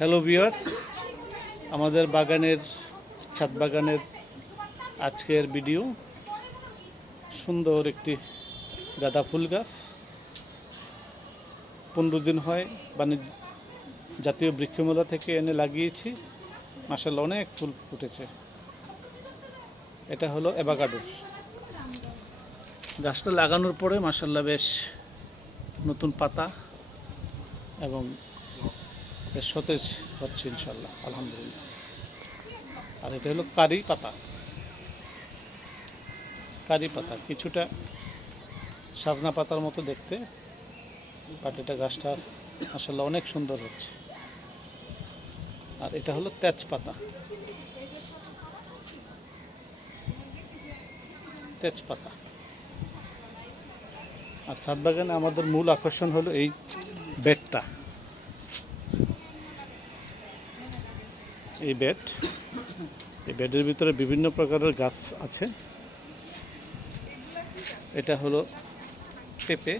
Hello viewers, আমাদের বাগানের ছাদ বাগানের আজকের ভিডিও। সুন্দর একটি গাঁদা ফুল গাছ 15 দিন হয় বাণিজ্য জাতীয় বৃক্ষমেলা থেকে এনে লাগিয়েছি। মাশাআল্লাহ অনেক ফুল ফুটেছে। এটা হলো অ্যাভোকাডোর গাছটা লাগানোর পরে মাশাআল্লাহ বেশ নতুন পাতা এবং বেশ সতেজ হচ্ছে ইনশাল্লাহ, আলহামদুলিল্লাহ। আর এটা হলো কারি পাতা, কিছুটা সাজনা পাতার মতো দেখতে, বাট এটা গাছটা মাশাআল্লাহ অনেক সুন্দর হচ্ছে। আর এটা হলো তেজপাতা। আর ছাদ বাগানে আমাদের মূল আকর্ষণ হলো এই বেডটা। এই বেডের ভিতরে বিভিন্ন প্রকারের গাছ আছে। এটা হলো পেঁপে,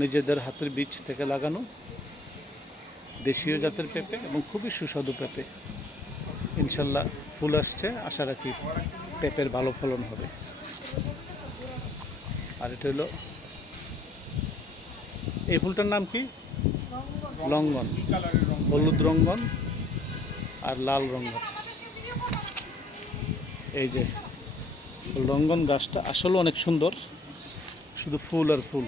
নিজেদের হাতের বীজ থেকে লাগানো দেশীয় জাতের পেঁপে এবং খুবই সুস্বাদু পেঁপে। ইনশাল্লাহ ফুল আসছে, আশা রাখি পেঁপের ভালো ফলন হবে। আর এটা হলো, এই ফুলটার নাম কি? লঙ্গন, হলুদ রঙ্গন আর লাল রঙ্গন। এই যে লঙ্গন গাছটা আসলে অনেক সুন্দর, শুধু ফুল আর ফুল।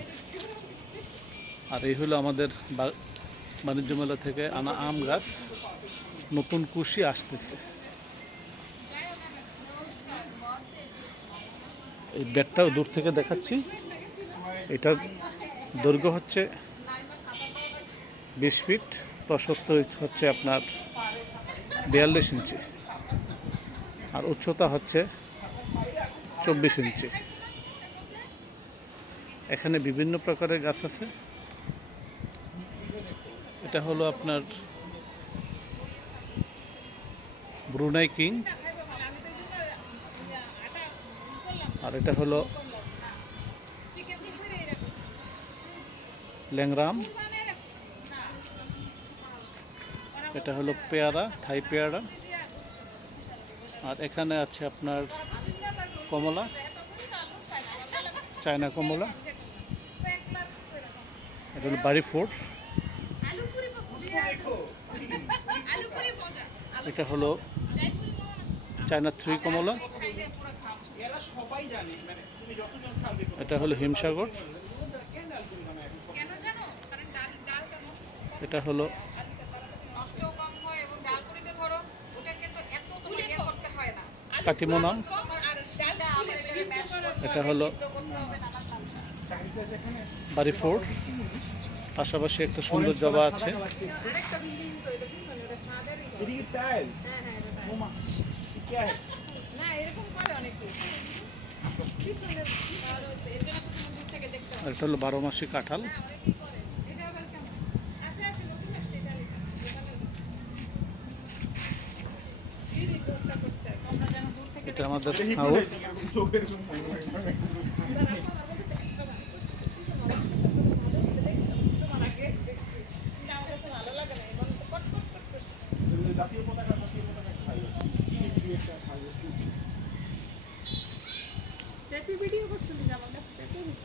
আর এই হলো আমাদের বাণিজ্য মেলা থেকে আনা আম গাছ, নতুন কুশি আসতেছে। এই বেডটাও দূর থেকে দেখাচ্ছি। এটার দৈর্ঘ্য হচ্ছে 20 ফিট, প্রশস্ত হচ্ছে আপনার 42 ইঞ্চি, আর উচ্চতা হচ্ছে 24 ইঞ্চি। এখানে বিভিন্ন প্রকারের গাছ আছে। এটা হলো আপনার ব্রুনাই কিং, আর এটা হলো ল্যাংরাম, এটা হলো পেয়ারা, থাই পেয়ারা। আর এখানে আছে আপনার কমলা, চায়না কমলা। এটা হলো বাড়ি ফোর। এটা হলো চায়না 3 কমলা। এটা হলো হিমসাগর। এটা হলো কাটিমোনাম। এটা হলো বাড়ি ফোর। পাশাপাশি একটা সুন্দর জবা আছে। এটা হলো 12 মাসি কাঁঠাল। এটা আমাদের হাউস।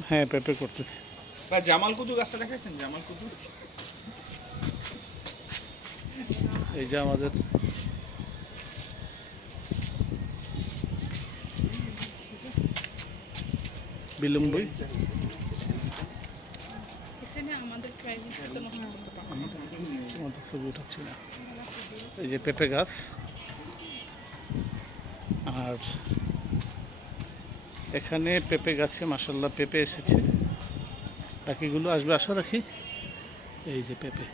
হ্যাঁ, পেঁপে করতেছি। জামাল কুজু গাছটা দেখাইছেন? জামাল কুজু, এই যে আমাদের বিলম্বই। আমাদের ছবি উঠাচ্ছি না। এই যে পেঁপে গাছ। আর এখানে পেঁপে গাছে মাশাআল্লাহ পেঁপে এসেছে, বাকিগুলো আসবে আশা রাখি। এই যে পেঁপে,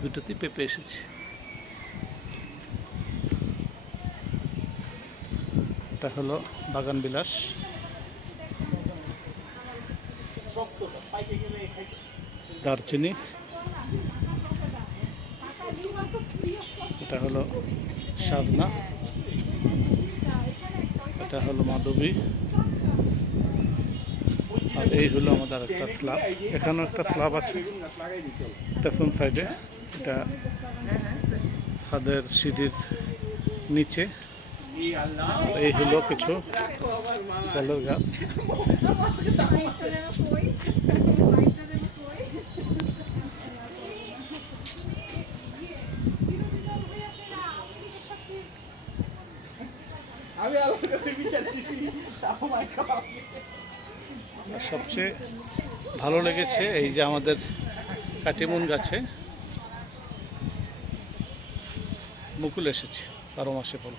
দুটোতেই পেঁপে এসেছে। এটা হলো বাগান বিলাস। দারচিনি, এটা হলো সাজনা, এটা হলো মাধবী, আর এই হলো আমাদের একটা স্ল্যাব, এখানেও একটা স্ল্যাব আছে পেছন সাইডে, এটা ছাদের সিঁড়ির নিচে। আর এই হলো কিছু ফলের গাছ। আর সবচেয়ে ভালো লেগেছে এই যে আমাদের কাটিমুন গাছে মুকুল এসেছে 12 মাসে ফল।